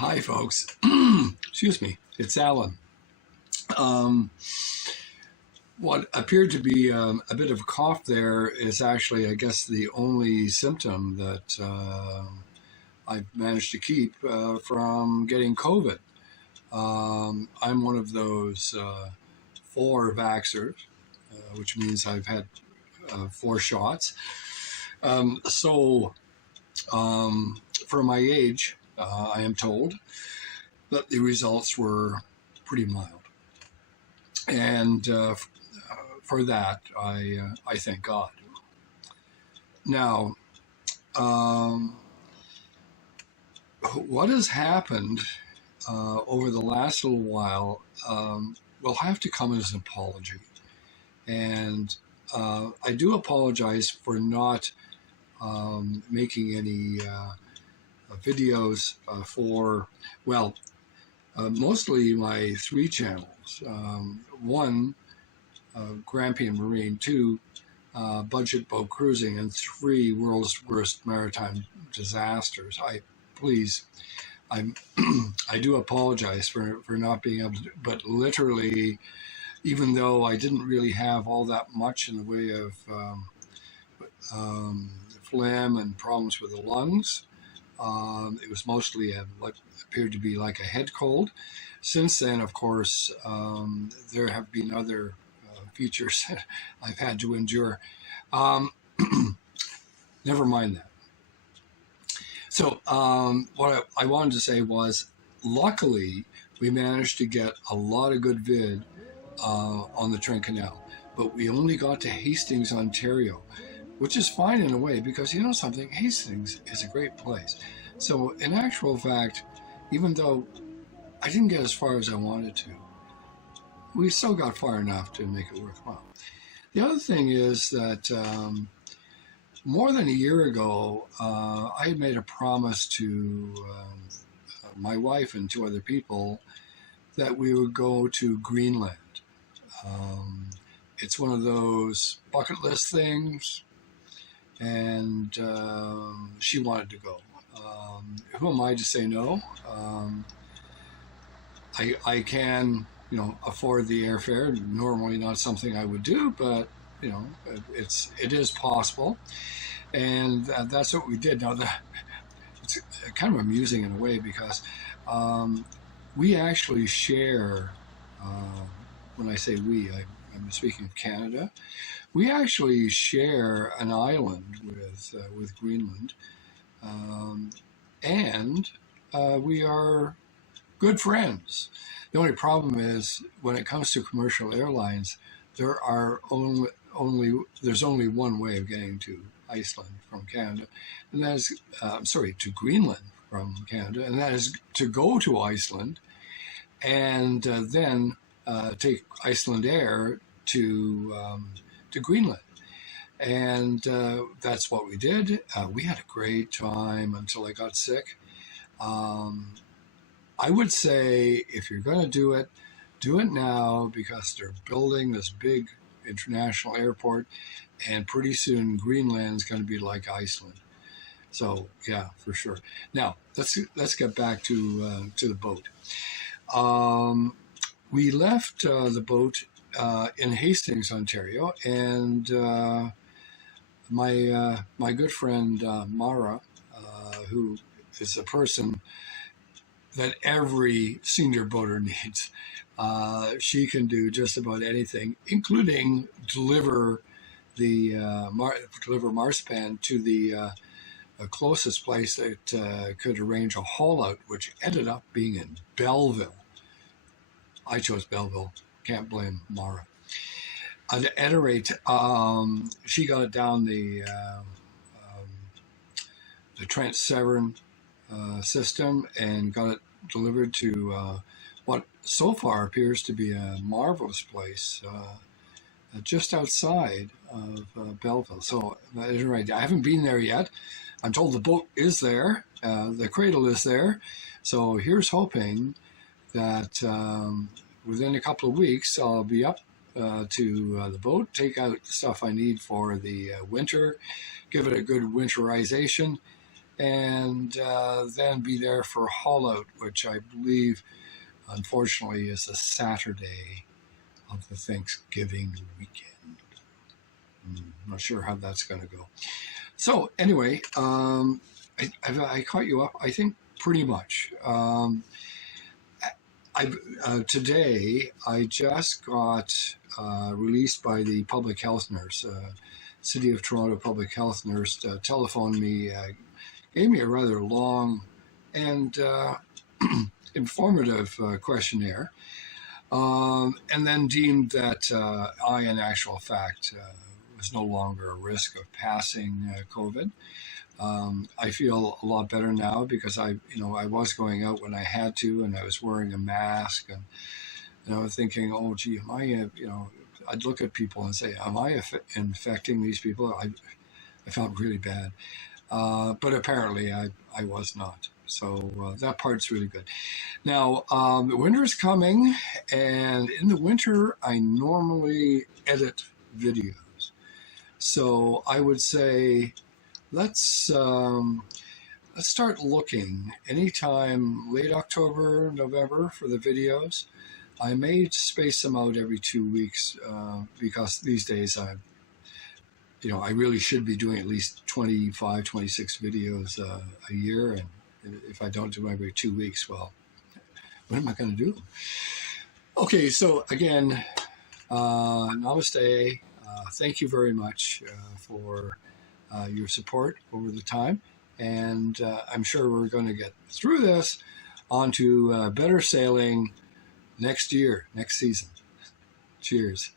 Hi, folks. Excuse me. It's Alan. What appeared to be a bit of a cough there is actually, I guess, the only symptom that I've managed to keep from getting COVID. I'm one of those four vaxxers, which means I've had four shots. So, for my age, I am told that the results were pretty mild. And for that, I thank God. Now, what has happened over the last little while will have to come as an apology. And I do apologize for not making any videos mostly my three channels. One, Grampy and Marine, two, budget boat cruising, and three, world's worst maritime disasters. I do apologize for not being able to, but literally, even though I didn't really have all that much in the way of phlegm and problems with the lungs, it was mostly what appeared to be like a head cold. Since then, of course, there have been other features that I've had to endure. Never mind that. So what I wanted to say was, luckily, we managed to get a lot of good vid on the Trent Canal, but we only got to Hastings, Ontario, which is fine in a way because, you know something, Hastings is a great place. So in actual fact, even though I didn't get as far as I wanted to, we still got far enough to make it worthwhile. The other thing is that more than a year ago, I had made a promise to my wife and two other people that we would go to Greenland. It's one of those bucket list things, and she wanted to go. Who am I to say no? I can, afford the airfare. Normally not something I would do, but it is possible, and that's what we did. Now, it's kind of amusing in a way because we actually share. When I say we, I'm speaking of Canada. We actually share an island with Greenland, and we are good friends. The only problem is when it comes to commercial airlines, there's only one way of getting to Iceland from Canada, and that is to Greenland from Canada, and that is to go to Iceland and then take Iceland Air to Greenland. And that's what we did. We had a great time until I got sick. I would say if you're going to do it now, because they're building this big international airport, and pretty soon Greenland's going to be like Iceland. So yeah, for sure. Now let's get back to the boat. We left the boat in Hastings, Ontario, and my good friend Mara, who is a person that every senior boater needs. She can do just about anything, including deliver marzipan to the closest place that could arrange a haul out, which ended up being in Belleville. I chose Belleville. Can't blame Mara. At any rate, she got it down the Trent Severn system and got it delivered to what so far appears to be a marvelous place just outside of Belleville. So at any rate, I haven't been there yet. I'm told the boat is there. The Cradle is there. So here's hoping that within a couple of weeks, I'll be up to the boat, take out the stuff I need for the winter, give it a good winterization, and then be there for Haul Out, which I believe, unfortunately, is the Saturday of the Thanksgiving weekend. I'm not sure how that's going to go. So anyway, I caught you up, I think, pretty much. Today, I just got released by the public health nurse. City of Toronto public health nurse telephoned me, gave me a rather long and informative questionnaire, and then deemed that I, in actual fact, was no longer a risk of passing COVID. I feel a lot better now because I was going out when I had to, and I was wearing a mask, and I was thinking, oh, gee, am I, I'd look at people and say, am I infecting these people? I felt really bad. But apparently I was not. So that part's really good. Now, the winter's coming, and in the winter, I normally edit videos. So I would say, let's start looking anytime late October, November for the videos. I may space them out every 2 weeks because these days I really should be doing at least 25, 26 videos a year. And if I don't do them every 2 weeks, well, what am I going to do? Okay, so again, namaste. Thank you very much for your support over the time. And I'm sure we're going to get through this onto better sailing next year, next season. Cheers.